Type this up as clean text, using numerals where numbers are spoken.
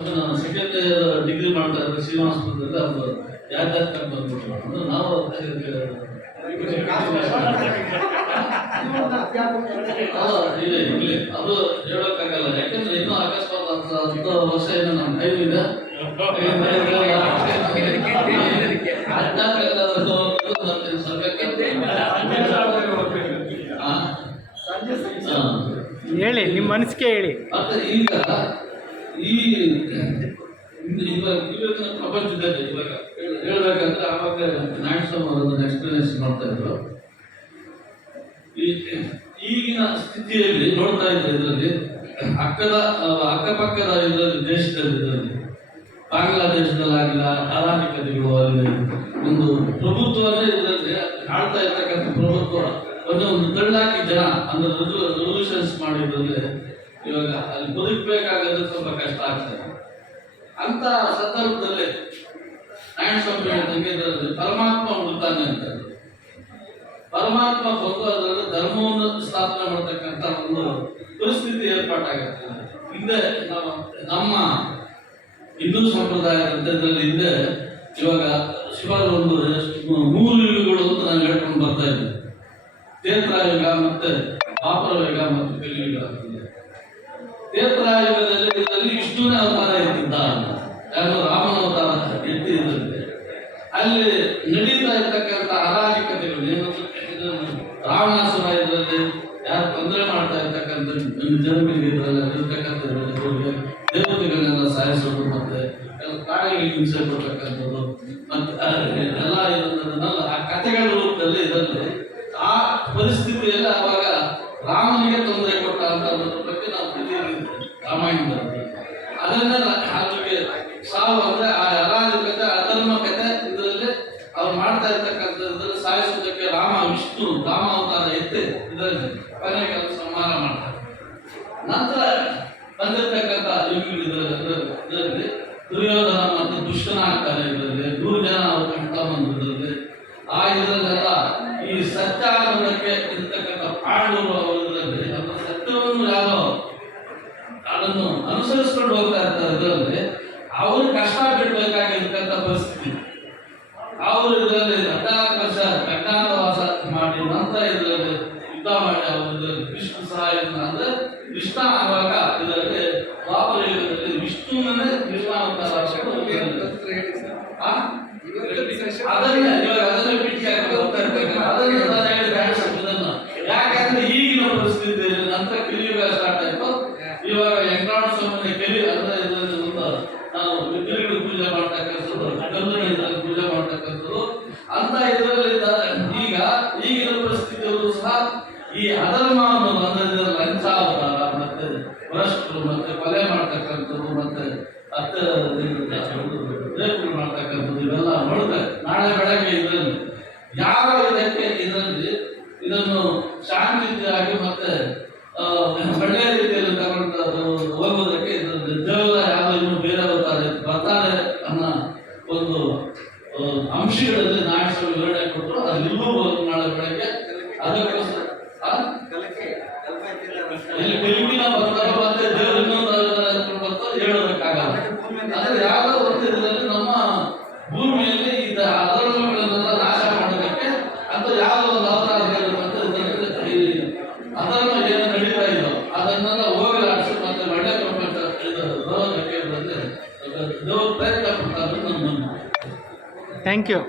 ನಾನು second degree ಮಾಡ್ತಾ ಇದ್ದೆ ಶ್ರೀನಿವಾಸಪುರದಲ್ಲಿ. ಅದು ಯಾಕೆ ಬಂದ್ಬಿಟ್ರು ಅಂದ್ರೆ ನಾವು ಇಲ್ಲಿ ಅದು ಹೇಳೋಕ್ಕಾಗಲ್ಲ. ಯಾಕಂದ್ರೆ ಇನ್ನೂ ಅಕಸ್ಮಾತ್ 10 ವರ್ಷ ಏನೋ ನಮ್ಮ ಕೈಲಿದೆ. ಹೇಳಿ, ನಿಮ್ಮ ಮನಸ್ಸಿಗೆ ಹೇಳಿ. ಮತ್ತೆ ಈಗ ಈ ಪ್ರಪಂಚದಲ್ಲಿ ಇವಾಗ ಹೇಳ್ಬೇಕಂದ್ರೆ ಆವಾಗ ನಾಯಕಸ್ವಾಮಿ ಅವರನ್ನು ಎಕ್ಸ್ಪ್ಲನೇಷನ್ ಮಾಡ್ತಾ ಇದ್ರು. ಈಗಿನ ಸ್ಥಿತಿಯಲ್ಲಿ ನೋಡ್ತಾ ಇದ್ರೆ ಇದರಲ್ಲಿ ಅಕ್ಕಪಕ್ಕದ ಇದರಲ್ಲಿ ದೇಶದಲ್ಲಿ ಬಾಂಗ್ಲಾದೇಶದಲ್ಲಾಗಿಲ್ಲ ಅರಾಜಕತೆಗಳು ಅಲ್ಲಿ ಒಂದು ಪ್ರಭುತ್ವನೇ ಇದರಲ್ಲಿ ಆಳ್ತಾ ಇರ್ತಕ್ಕಂಥ ಪ್ರಭುತ್ವ ಒಂದು ತಳ್ಳಾಕಿ ಜನ ಅಂದ್ರೆ ರೆಸಲ್ಯೂಷನ್ಸ್ ಮಾಡಿದ್ರಲ್ಲಿ ಇವಾಗ ಅಲ್ಲಿ ಬದುಕಬೇಕಾಗೋದು ಸ್ವಲ್ಪ ಕಷ್ಟ ಆಗ್ತದೆ. ಅಂತ ಸಂದರ್ಭದಲ್ಲಿ ನಾರಾಯಣಸ್ವಾಮಿ ಹೇಳಿದಂಗೆ ಇದರಲ್ಲಿ ಪರಮಾತ್ಮ ಹುಡ್ತಾನೆ ಅಂತ. ಪರಮಾತ್ಮ ಬಂದು ಅದರಲ್ಲಿ ಧರ್ಮವನ್ನು ಸ್ಥಾಪನೆ ಮಾಡ್ತಕ್ಕಂಥ ಒಂದು ಪರಿಸ್ಥಿತಿ ಏರ್ಪಾಟಾಗುತ್ತೆ. ಹಿಂದೆ ನಮ್ಮ ಹಿಂದೂ ಸಂಪ್ರದಾಯದಂತೆ ಇದರಲ್ಲಿ ಹಿಂದೆ ಇವಾಗ ಶಿವಾಜಿ ಒಂದು 3 ಯುಗಗಳು ಅಂತ ನಾನು ಹೇಳ್ಕೊಂಡು ಬರ್ತಾ ಇದ್ದೆ. ತ್ರೇತಾಯುಗ ಮತ್ತೆ ದ್ವಾಪರ ಯುಗ ಮತ್ತು ಕಲಿಯುಗ. ತ್ರೇತಾಯುಗದಲ್ಲಿ ಇದರಲ್ಲಿ ವಿಷ್ಣುವಿನ ಅವತಾರ ಎತ್ತಿದ್ದ, ಯಾರು ರಾಮನ ಅವತಾರ ಎತ್ತಿದ್ದಂತೆ. ಅಲ್ಲಿ ನಡೀತಾ ಇರ್ತಕ್ಕಂಥ ಅರಾಜಕತೆಗಳು ಏನು, ರಾವಣಾಸುರ ಇದರಲ್ಲಿ ಯಾರು ತೊಂದರೆ ಮಾಡ್ತಾ ಇರ್ತಕ್ಕಂಥ ಜನರಿಗೆ ಇದರಲ್ಲಿ ಇರ್ತಕ್ಕಂಥ ದೇವತೆಗಳನ್ನೆಲ್ಲ ಸಾಯಿಸೋದು, ಮತ್ತೆ ಪ್ರಾಣಿಗಳಿಗೆ ಹಿಂಸೆ ಕೊಡ್ತಕ್ಕಂಥದ್ದು, ಮತ್ತೆ ಎಲ್ಲ ಇರೋದನ್ನೆಲ್ಲ ಆ ಕಥೆಗಳ ರೂಪದಲ್ಲಿ ಇದರಲ್ಲಿ ಆ ಪರಿಸ್ಥಿತಿಯಲ್ಲಿ ಅವಾಗ ರಾಮನಿಗೆ ತೊಂದರೆ ಕೊಟ್ಟ ಅಂತ ಬಗ್ಗೆ ನಾವು ರಾಮಾಯಣದಲ್ಲಿ ಅದನ್ನೆಲ್ಲ ಅಲ್ಲಿಗೆ ಸಾವು ಅಂದ್ರೆ ಆ ಅರಾಜಕತೆ ಅಧರ್ಮಕತೆ ಇದರಲ್ಲಿ ಅವ್ರು ಮಾಡ್ತಾ ಇರ್ತಕ್ಕಂಥದ್ರಲ್ಲಿ ಸಾಯಿಸೋದಕ್ಕೆ ವಿಷ್ಣು ರಾಮ ಅವತಾರ ಎತ್ತೆ ಇದರಲ್ಲಿ ಕೊನೆಗೆ ಅವರು ಸಂಹಾರ ಮಾಡ್ತಾರೆ. ನಂತರ ಬಂದಿರ್ತಕ್ಕಂಥ ಇದರಲ್ಲಿ ದುರ್ಯೋಧನ ಮತ್ತು ದುಷ್ಟನ ಆಗ್ತಾರೆ. ಇದರಲ್ಲಿ 100 ಜನ ಅವರು ಕಂಟ ಬಂದಿದ್ರಲ್ಲಿ ಆ ಇದರಲ್ಲೆಲ್ಲ ಈ ಸತ್ಯ ಅನ್ನೋದಕ್ಕೆ ಇರ್ತಕ್ಕಂಥ ಪಾಂಡವರು ಅವರಲ್ಲಿ ನಮ್ಮ ಸತ್ಯವನ್ನು ಯಾರೋ ಅದನ್ನು ಅನುಸರಿಸ್ಕೊಂಡು ಹೋಗ್ತಾ ಇರ್ತಾರೆ. ಇದರಲ್ಲಿ ಅವರು ಕಷ್ಟ ಬಿಡ್ಬೇಕಾಗಿರ್ತಕ್ಕಂಥ ಪರಿಸ್ಥಿತಿ. ಅವರು ಇದರಲ್ಲಿ 14 ವರ್ಷ ಅಜ್ಞಾತವಾಸ ಮಾಡಿ ನಂತರ ಇದರಲ್ಲಿ ಯುದ್ಧ ಮಾಡಿ ಅವರು ಇದರಲ್ಲಿ ಕೃಷ್ಣ ಸಹಾಯ ಅಂದ್ರೆ ಕೃಷ್ಣ ಆವಾಗ ಇದರಲ್ಲಿ ದ್ವಾಪರ ಯುಗದಲ್ಲಿ ವಿಷ್ಣುವನ್ನೇ ಕೃಷ್ಣ ಅವತಾರ ಯಾಕಂದ್ರೆ ಈಗಿನ ಪರಿಸ್ಥಿತಿಯಲ್ಲಿ ನಂತರ ಕಲಿಯುಗ ಸ್ಟಾರ್ಟ್ ಆಯ್ತು. ಇವಾಗ ವೆಂಕಟಸ್ವಾಮಿ ಕಲಿ ಅಂದ್ರೆ ಇದರಲ್ಲಿ ನಾವು ವಿಗ್ರಹಗಳು ಪೂಜೆ ಮಾಡ್ತಕ್ಕಂಥದ್ದು, ಕಲ್ಲುಗಳಿಂದ ಪೂಜೆ ಮಾಡ್ತಕ್ಕಂಥದ್ದು ಅಂತ ಇದರಲ್ಲಿ ಈಗಿನ ಪರಿಸ್ಥಿತಿಯಲ್ಲೂ ಸಹ ಈ ಅಧರ್ಮವನ್ನು ಅಂದ್ರೆ ಲಂಚ ಅವತಾರ ಮತ್ತೆ ಭ್ರಷ್ಟರು ಮತ್ತೆ ಕೊಲೆ ಮಾಡ್ತಕ್ಕಂಥದ್ದು ಮತ್ತೆ ರೇಪು ಮಾಡ್ತಕ್ಕಂಥದ್ದು ಇವೆಲ್ಲ ನೋಡ್ತಾರೆ. ನಾಳೆ ಬೆಳಗ್ಗೆ ಇದರಲ್ಲಿ ಯಾವ ಇದನ್ನು ಶಾಂತಿಯಾಗಿ ಮತ್ತೆ ಒಳ್ಳೆಯ ರೀತಿಯಲ್ಲಿ ತಗೊಂಡು ಹೋಗೋದಕ್ಕೆ ಇದರಲ್ಲಿ ದೇವರ ಯಾವ ಇನ್ನು ಬೇರೆ ಬರ್ತಾರೆ ಅನ್ನೋ ಒಂದು ಅಂಶಗಳಲ್ಲಿ ನಾಯಕರು ವಿವರಣೆ ಕೊಟ್ಟರು. ಅಲ್ಲಿಲ್ಲೂ ನಾಳೆ ಬೆಳಗ್ಗೆ ಅದಕ್ಕೋಸ್ಕರ ಇಲ್ಲಿ ಬೆಳಗಿನ ಬರ್ತಾರೋ ಮತ್ತೆ ದೇವರನ್ನು ಬರ್ತಾರೋ ಹೇಳೋದಕ್ಕಾಗಲ್ಲ. ಆದ್ರೆ ಯಾವ ಒಂದು ಇದರಲ್ಲಿ ನಮ್ಮ ಭೂಮಿಯಲ್ಲಿ ಇದ್ದ ಅಧರ್ಮಗಳನ್ನೆಲ್ಲ ನಾಶ ಮಾಡೋದಕ್ಕೆ ಅಂತ ಯಾವ ಒಂದು ಅವತಾರ ಅಧರ್ಮ ಏನು ನಡೀತಾ ಇದೋ ಅದನ್ನೆಲ್ಲ ಹೋಗಲಾಡಿಸಿ ಮತ್ತೆ ಒಳ್ಳೆ ಪ್ರಪಂಚ ಬರೋದಕ್ಕೆ ದೇವರು ಪ್ರಯತ್ನ ಪಡ್ತಾರೆ. Thank you.